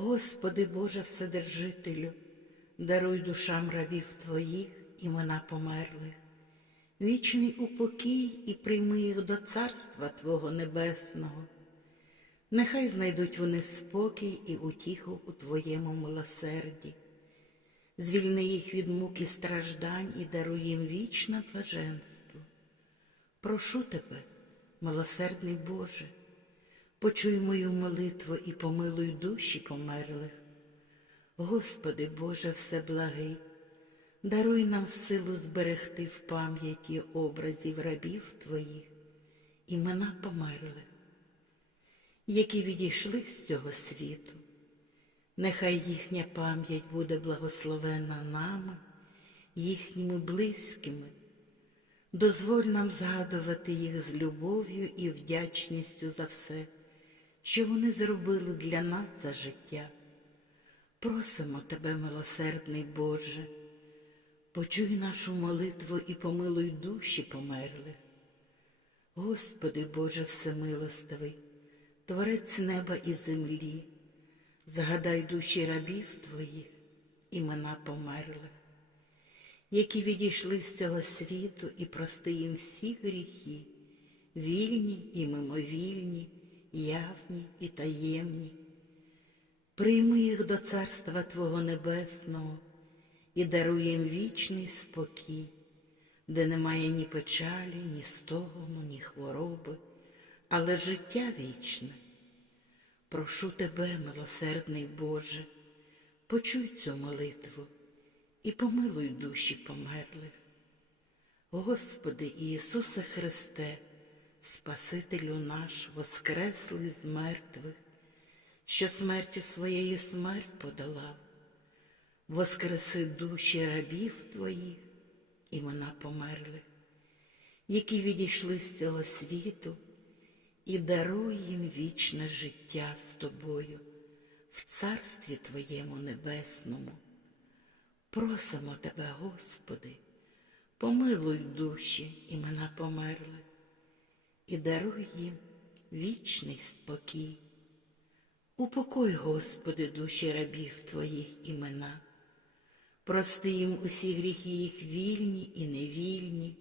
Господи Боже Вседержителю, даруй душам рабів Твоїх імена померлих, вічний упокій і прийми їх до царства Твого Небесного. Нехай знайдуть вони спокій і утіху у Твоєму милосерді. Звільни їх від мук і страждань і даруй їм вічне блаженство. Прошу тебе, милосердний Боже, почуй мою молитву і помилуй душі померлих. Господи Боже Всеблагий, даруй нам силу зберегти в пам'яті образів рабів Твоїх, імена померлих, які відійшли з цього світу. Нехай їхня пам'ять буде благословена нами, їхніми близькими. Дозволь нам згадувати їх з любов'ю і вдячністю за все, що вони зробили для нас за життя. Просимо Тебе, милосердний Боже, почуй нашу молитву і помилуй душі померлих. Господи Боже Всемилостивий, Творець неба і землі, згадай душі рабів Твоїх, імена померлих, які відійшли з цього світу і прости їм всі гріхи, вільні і мимовільні, явні і таємні. Прийми їх до Царства Твого Небесного і даруй їм вічний спокій, де немає ні печалі, ні стогону, ні хвороби, але життя вічне. Прошу Тебе, милосердний Боже, почуй цю молитву і помилуй душі померлих. Господи Ісусе Христе, Спасителю наш, воскреслий з мертвих, що смертю своєю смерть подолав, воскреси душі рабів Твоїх, імена померлих, які відійшли з цього світу, і даруй їм вічне життя з Тобою в Царстві Твоєму Небесному. Просимо Тебе, Господи, помилуй душі імена померлих і даруй їм вічний спокій. Упокой, Господи, душі рабів Твоїх імена, прости їм усі гріхи їх вільні і невільні,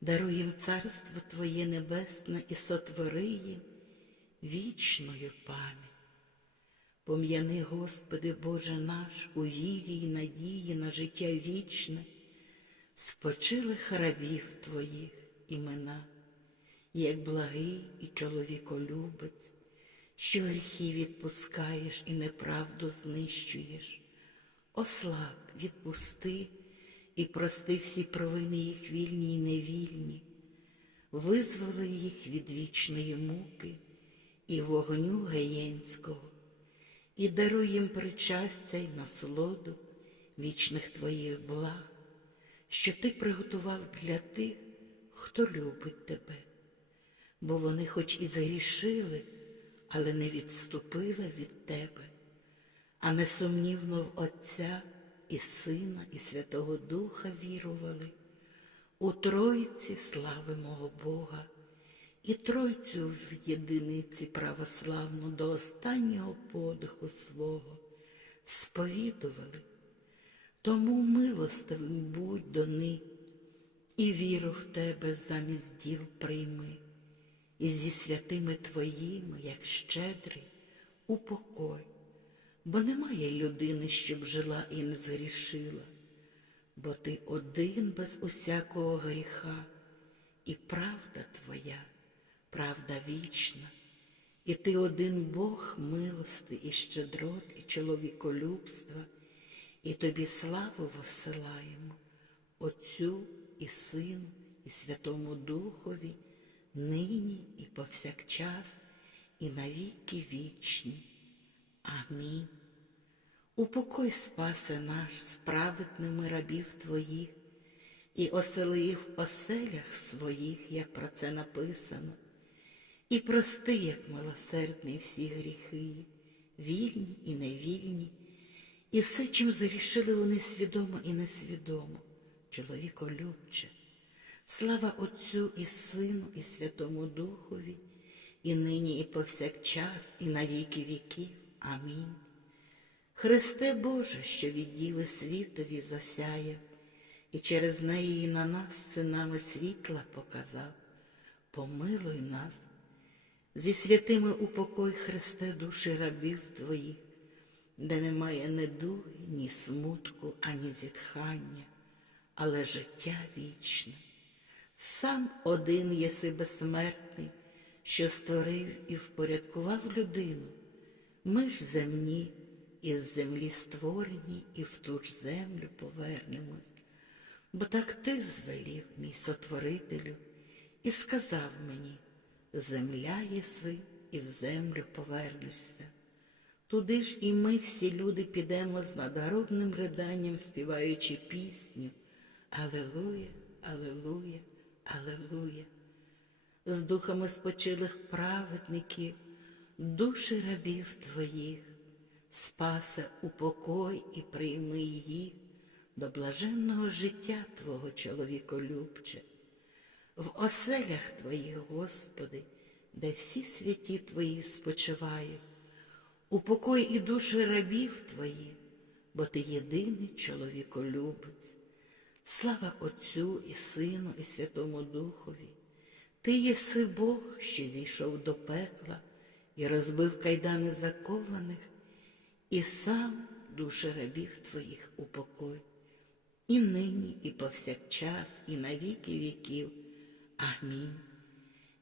даруй їм царство Твоє небесне і сотвори їм вічною пам'ять. Пом'яни, Господи, Боже наш, у вірі й надії на життя вічне, спочилих рабів Твоїх імена, як благий і чоловіколюбець, що гріхи відпускаєш і неправду знищуєш. Ослаб, відпусти і прости всі провини їх вільні й невільні, визволи їх від вічної муки і вогню геєнського, і даруй їм причастя й насолоду вічних твоїх благ, що ти приготував для тих, хто любить тебе, бо вони хоч і згрішили, але не відступили від тебе, а несумнівно в Отця і Сина, і Святого Духа вірували, у Тройці слави мого Бога, і Тройцю в єдиниці православну до останнього подиху свого сповідували. Тому милостивим будь до них, і віру в тебе замість діл прийми, і зі святими твоїми, як щедрий, упокой, бо немає людини, щоб жила і не згрішила, бо ти один без усякого гріха, і правда твоя, правда вічна, і ти один Бог милости і щедрот, і чоловіколюбства, і тобі славу посилаємо, Отцю і Сину, і Святому Духові, нині і повсякчас, і навіки вічні. Амінь. Упокой, спасе наш, справедними рабів Твоїх, і осели їх в оселях своїх, як про це написано, і прости, як милосердний всі гріхи, вільні і невільні, і все, чим зарішили вони свідомо і несвідомо, чоловіколюбче. Слава Отцю і Сину, і Святому Духові, і нині, і повсякчас, і на віки віків. Амінь. Христе Боже, що від Діви світові засяяв, і через неї на нас синами світла показав. Помилуй нас, зі святими упокой Христе душі рабів Твоїх, де немає недуги, ні смутку, ані зітхання, але життя вічне. Сам один єси безсмертний, що створив і впорядкував людину. Ми ж земні, із землі створені, і в ту ж землю повернемось. Бо так ти звелів, мій сотворителю, і сказав мені, земля єси, і в землю повернешся. Туди ж і ми всі люди підемо з надгробним риданням, співаючи пісню. Алелуя, Алелуя, Алелуя. З духами спочилих праведників, душі рабів твоїх, спасе упокой і прийми їх до блаженного життя Твого чоловіколюбче. В оселях Твоїх, Господи, де всі святі Твої спочивають, упокой і душі рабів Твоїх, бо Ти єдиний чоловіколюбець. Слава Отцю і Сину, і Святому Духові. Ти єси Бог, що зійшов до пекла і розбив кайдани закованих, і сам душі рабів Твоїх упокой. І нині, і повсякчас, і на віки віків. Амінь.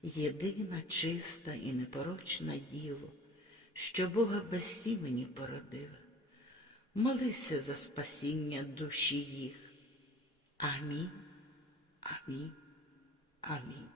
Єдина, чиста і непорочна Діво, що Бога без сімені породила. Молися за спасіння душі їх. Амінь, амінь, амінь.